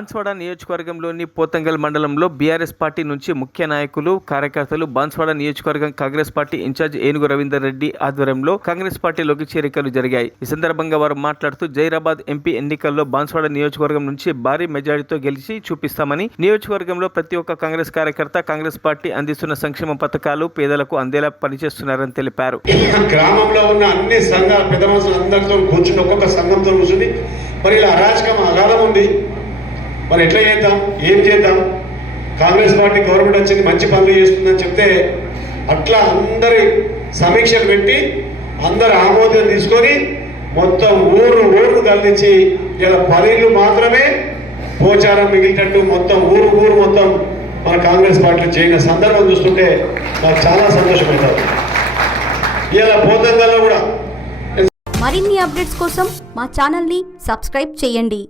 బాన్స్వాడ నియోజకవర్గంలోని పోతంగల్ మండలంలో BRS party నుంచి ముఖ్య నాయకులు కార్యకర్తలు బాన్స్వాడ నియోజకవర్గం కాంగ్రెస్ పార్టీ ఇన్ఛార్జ్ ఏనుగు రవీందర్ రెడ్డి ఆధ్వర్యంలో కాంగ్రెస్ పార్టీలోకి చేరికలు జరిగాయి. ఈ సందర్భంగా వారు మాట్లాడుతూ జైరాబాద్ ఎంపీ ఎన్నికల్లో బాన్స్వాడ నియోజకవర్గం నుంచి భారీ మెజారిటీతో గెలిచి చూపిస్తామని, నియోజకవర్గంలో ప్రతి ఒక్క కాంగ్రెస్ కార్యకర్త కాంగ్రెస్ పార్టీ అందిస్తున్న సంక్షేమ పథకాలు పేదలకు అందేలా పనిచేస్తున్నారని తెలిపారు. గ్రామంలో ఉన్న అన్ని సంఘాల పెద్ద మనుషులు అందరితో కూర్చుని ఒక్కొక్క సంఘంతో కూర్చుని మరి ఇలా అరాచకం అగాధం ఉంది, మరి ఎట్లా చేద్దాం, ఏం చేద్దాం, కాంగ్రెస్ పార్టీ గవర్నమెంట్ వచ్చింది మంచి పనులు చేస్తుందని చెప్తే అట్లా అందరి సమీక్షలు పెట్టి అందరు ఆమోదం తీసుకొని మొత్తం ఊరు కలిసి ఇలా 10 ఇళ్ళు మాత్రమే పోచారం మిగిలినట్టు మొత్తం ఊరు మొత్తం మన కాంగ్రెస్ పార్టీ చేయని సందర్భం చూస్తుంటే నాకు చాలా సంతోషపడతారు. ఇలా పోతంగల్లో కూడా మరిన్ని అప్డేట్స్ కోసం మా ఛానల్ని సబ్స్క్రైబ్ చేయండి.